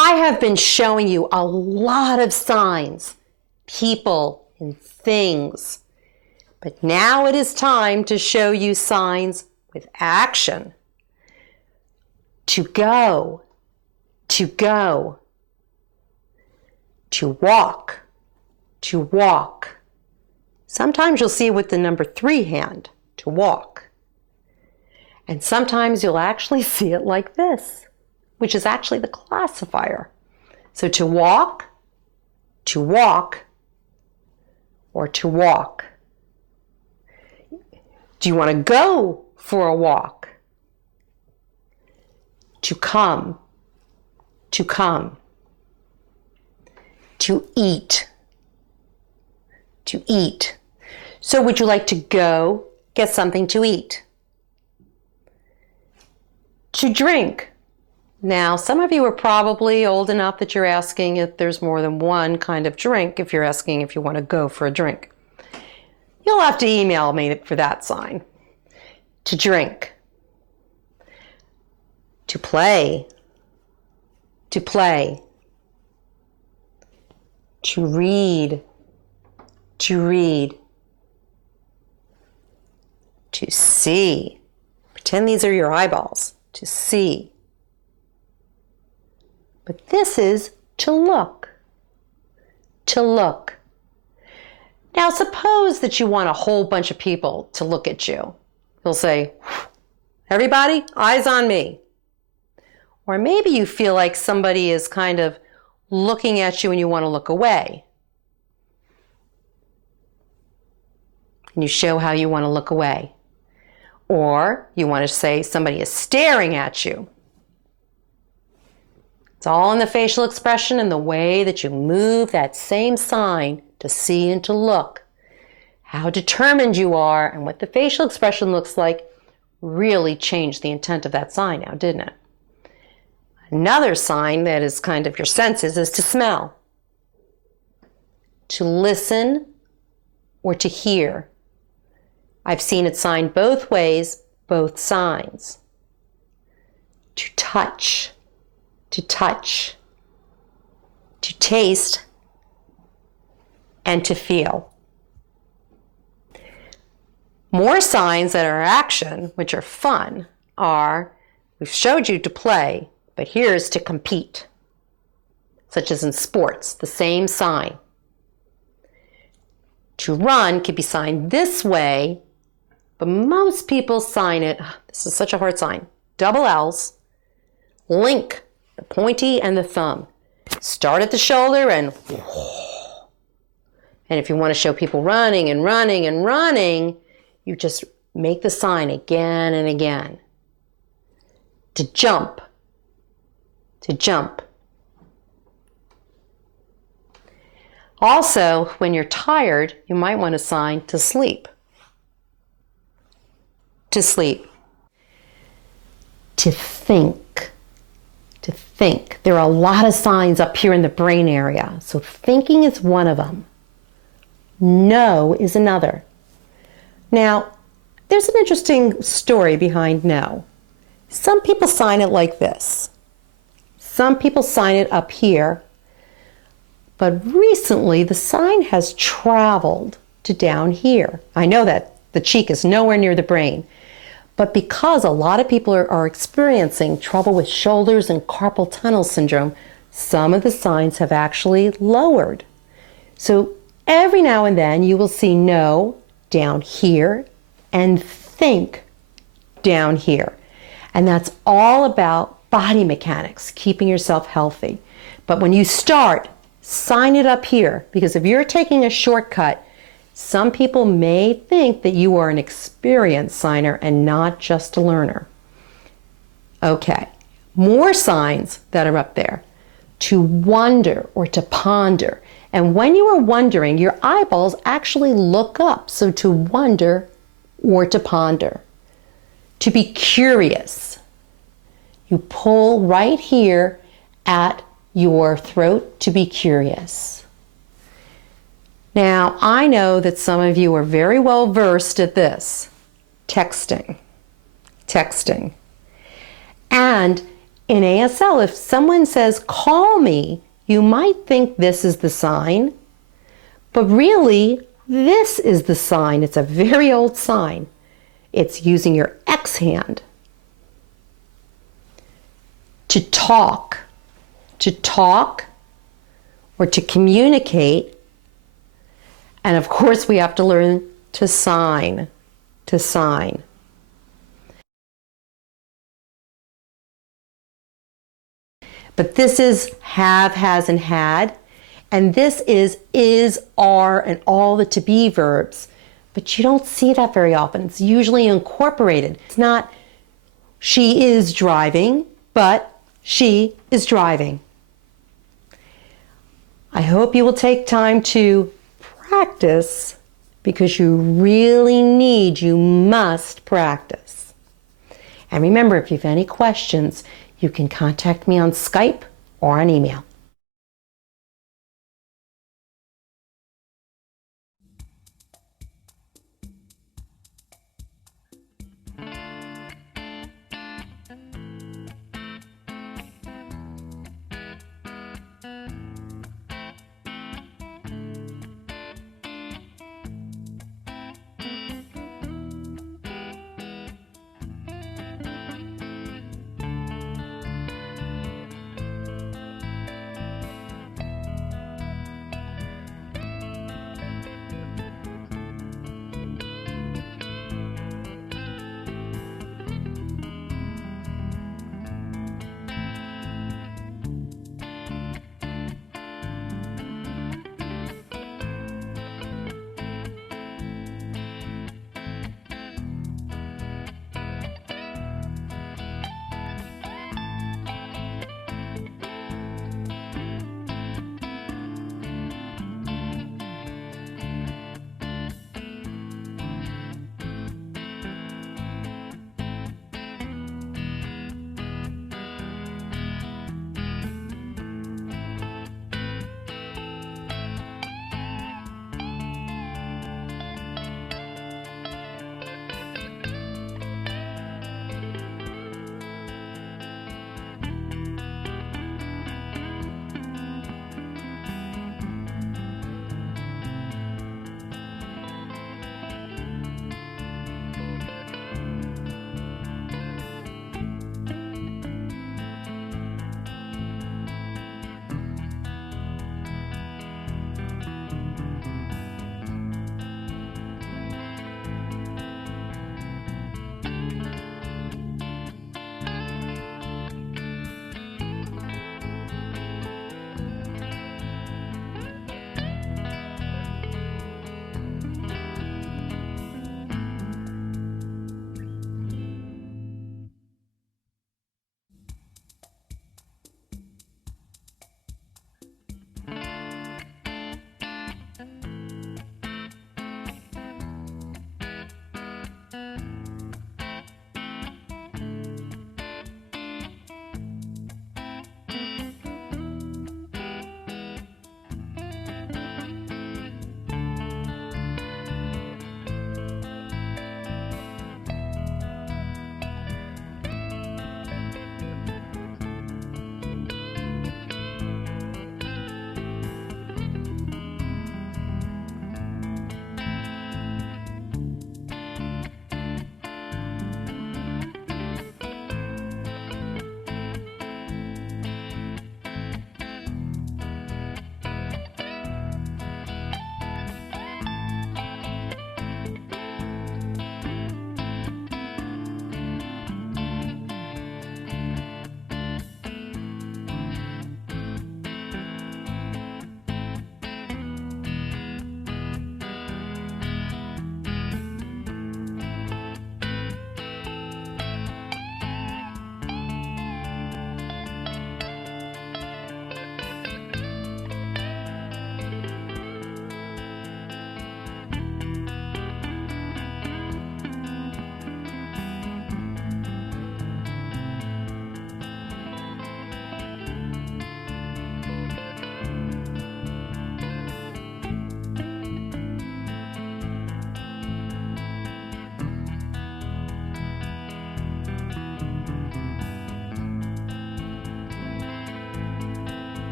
I have been showing you a lot of signs, people and things, but now it is time to show you signs with action. To go, to go, to walk, to walk. Sometimes you'll see it with the number 3 hand, to walk. And sometimes you'll actually see it like this, which is actually the classifier. So to walk, or to walk. Do you want to go for a walk? To come, to come. To eat, to eat. So would you like to go get something to eat? To drink. Now, some of you are probably old enough that you're asking if there's more than one kind of drink, if you're asking if you want to go for a drink. You'll have to email me for that sign. To drink. To play. To play. To read. To read. To see. Pretend these are your eyeballs. To see. But this is to look. To look. Now suppose that you want a whole bunch of people to look at you. You'll say, everybody, eyes on me. Or maybe you feel like somebody is kind of looking at you and you want to look away. And you show how you want to look away. Or you want to say somebody is staring at you. It's all in the facial expression and the way that you move that same sign to see and to look. How determined you are and what the facial expression looks like really changed the intent of that sign now, didn't it? Another sign that is kind of your senses is to smell. To listen or to hear. I've seen it signed both ways, both signs. To touch. To touch, to taste, and to feel. More signs that are action, which are fun, are, we've showed you to play, but here's to compete, such as in sports, the same sign. To run can be signed this way, but most people sign it, this is such a hard sign, double L's, link, the pointy and the thumb. Start at the shoulder and if you want to show people running and running and running, you just make the sign again and again. To jump. To jump. Also, when you're tired, you might want to sign to sleep. To sleep. To think. To think. There are a lot of signs up here in the brain area, so thinking is one of them. No is another. Now, there's an interesting story behind no. Some people sign it like this. Some people sign it up here, but recently the sign has traveled to down here. I know that the cheek is nowhere near the brain, but because a lot of people are experiencing trouble with shoulders and carpal tunnel syndrome, some of the signs have actually lowered. So every now and then you will see no down here and think down here. And that's all about body mechanics, keeping yourself healthy. But when you start, sign it up here, because if you're taking a shortcut, some people may think that you are an experienced signer and not just a learner. Okay, more signs that are up there. To wonder or to ponder. And when you are wondering, your eyeballs actually look up. So to wonder or to ponder. To be curious. You pull right here at your throat to be curious. Now, I know that some of you are very well versed at this. Texting. Texting. And In ASL, if someone says, call me, you might think this is the sign, but really, this is the sign. It's a very old sign. It's using your X hand. To talk or to communicate. And of course, we have to learn to sign, But this is have, has, and had. And this is, are, and all the to be verbs. But you don't see that very often. It's usually incorporated. It's not she is driving, but she is driving. I hope you will take time to practice because you must practice. And remember, if you have any questions, you can contact me on Skype or on email.